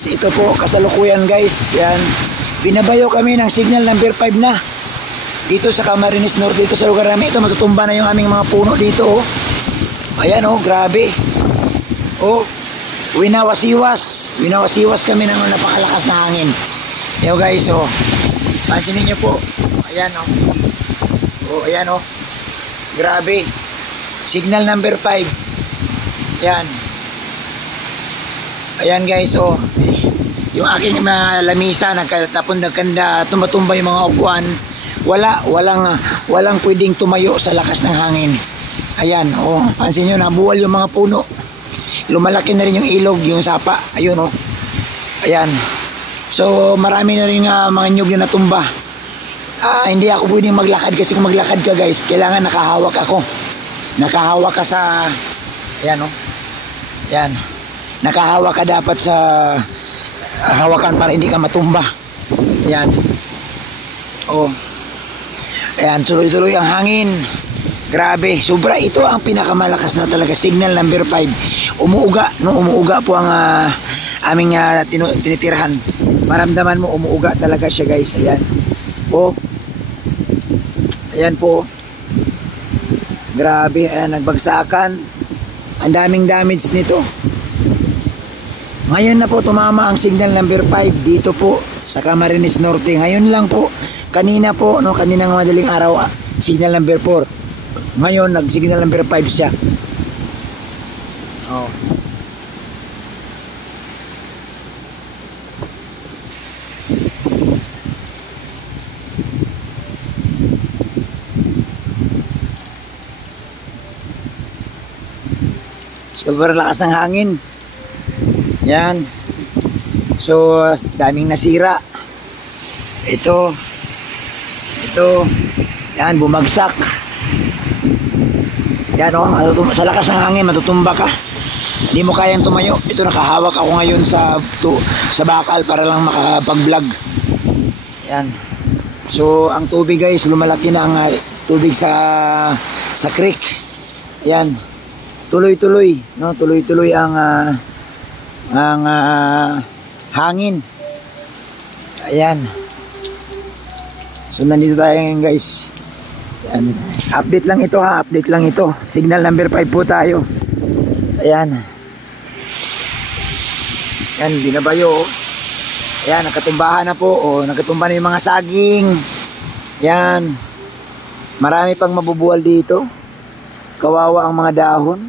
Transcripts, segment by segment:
Ito po kasalukuyan guys, yan. Binabayo kami ng signal number 5 na. Dito sa Camarines Norte, dito sa lugar namin. Ito matutumba na yung aming mga puno dito oh. Ayan oh, grabe. Oh, winawasiwas. Winawasiwas kami ng napakalakas na hangin. Yo guys oh. Pansinin niyo po. Ayan oh. Oh, ayan oh. Grabe. Signal number 5. Yan. Ayan guys oh. Yung aking lamisa nagkanda tumatumba yung mga upuan. Walang pwedeng tumayo sa lakas ng hangin. Ayan oh, pansin niyo nabuwal yung mga puno. Lumalaki na rin yung ilog, yung sapa. Ayun oh. Ayan. So marami na rin mga nyug na natumba. Hindi ako pwedeng maglakad kasi kung maglakad ka guys, kailangan nakahawak ako. Nakahawak ka sa ayan oh. Ayan. Nakahawak ka dapat sa hawakan para hindi ka matumba. Ayan. Oh. Ayan, tuloy-tuloy ang hangin. Grabe, sobra. Ito ang pinakamalakas na talaga, signal number 5. Umuuga, no? Umuuga po ang aming tinitirahan. Maramdaman mo, umuuga talaga siya guys. Ayan. Oh. Ayan po. Grabe, ayan, nagbagsakan. Ang daming damage nito. Ngayon na po tumama ang signal number 5 dito po sa Camarines Norte. Ngayon lang po, kanina po, no, kaninang madaling araw, signal number 4. Ngayon, nag-signal number 5 siya. Oh. Sobrang lakas ng hangin. Yan. So, daming nasira. Ito. Yan, bumagsak. Yan o, sa lakas ng hangin, matutumba ka. Hindi mo kayang tumayo. Ito, nakahawak ako ngayon sa bakal para lang makapag-vlog. Yan. So, ang tubig guys, lumalaki na ang tubig sa creek. Yan. Tuloy-tuloy, no? Tuloy-tuloy ang hangin. Ayan. So nandito tayo ngayon guys. Ayan. Update lang ito ha, update lang ito. Signal number 5 po tayo. Ayan. Ayan, binabayo. Ayan, nakatumbahan na po. O, nakatumba na yung mga saging. Ayan. Marami pang mabubuwal dito. Kawawa ang mga dahon.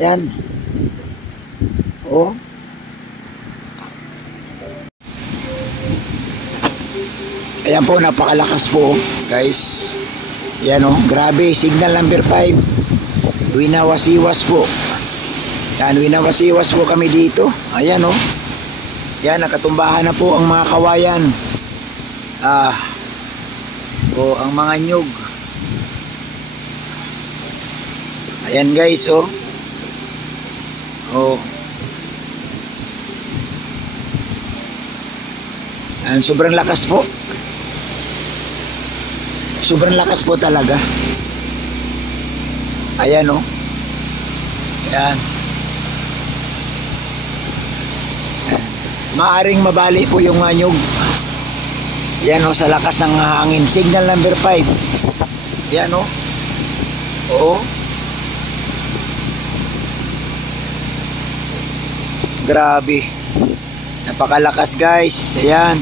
Ayan. Oh. Ayan po, napakalakas po guys. Ayan oh, grabe, signal number 5. Winawasiwas po. Ayan, winawasiwas po kami dito. Ayan oh. Ayan, nakatumbahan na po ang mga kawayan. Oh, ang mga nyug. Ayan guys oh. Oh. Ayan, sobrang lakas po. Sobrang lakas po talaga. Ayan o. Ayan. Maaring mabali po yung nyug. Ayan o, sa lakas ng hangin. Signal number 5. Ayan o. Oo. Grabe. Napakalakas guys. Ayan.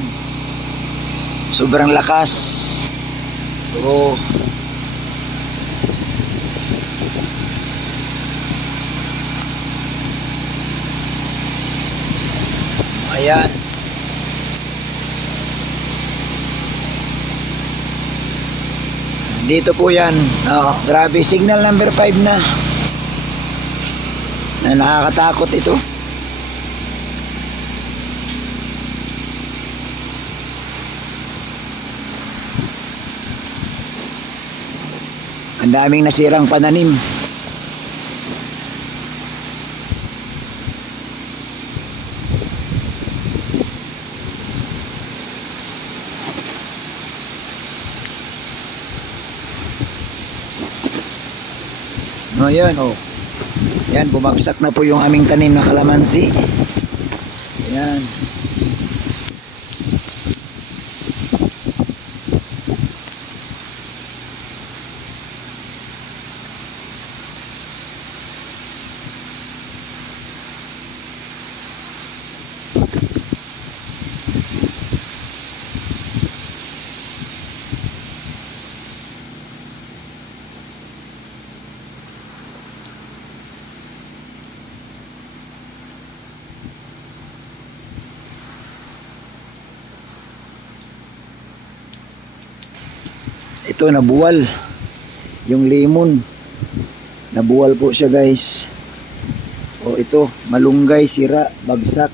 Sobrang lakas. Oo. Ayan. Dito po yan. Oh, grabe. Signal number 5 na. Nakakatakot ito. Ang daming nasirang pananim. No, yan oh. Yan, bumagsak na po yung aming tanim na kalamansi. Yan. Yan. Ito nabuwal yung lemon, nabuwal po siya guys. O ito malunggay, sira, bagsak.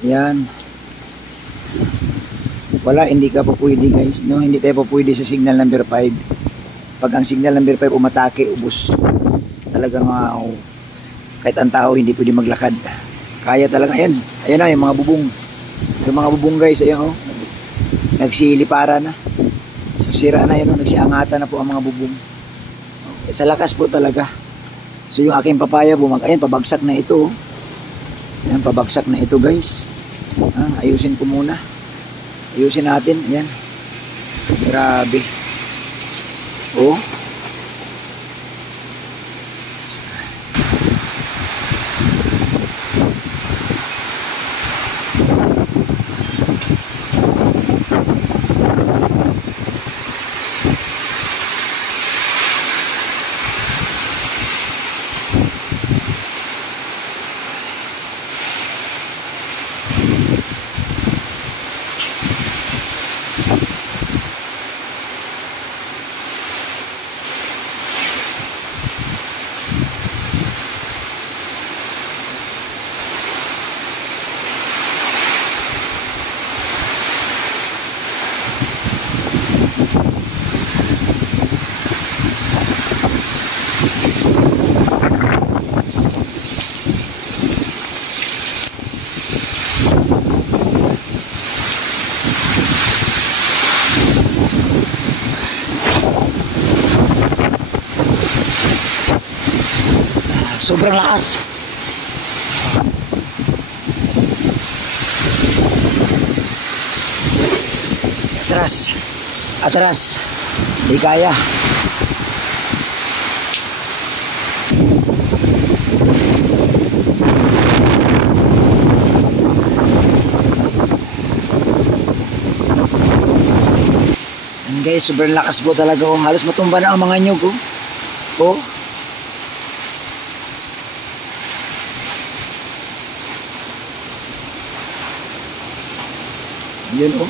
Yan, wala, hindi ka pa pwede guys, no? Hindi tayo pa pwede sa signal number 5. Pag ang signal number 5 umatake, ubos talagang kahit ang tao hindi pwede maglakad, kaya talaga. Ayan, ayan na yung mga bubong, guys, ayan nagsiliparan na. So sira na yun, nagsiangatan na po ang mga bubong. Sa lakas po talaga. So yung aking papaya ayan, pabagsak na ito. Ayan, pabagsak na ito guys. Ayusin ko muna. Ayusin natin. Ayan. Grabe. Oh. Sobrang lakas. Atras. Di kaya. And guys, sobrang lakas po talaga. Halos matumba na ang mga nyug. Oh. Yun oh.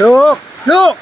Look! Look!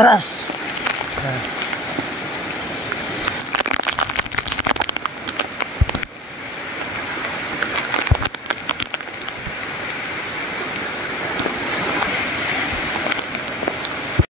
atras.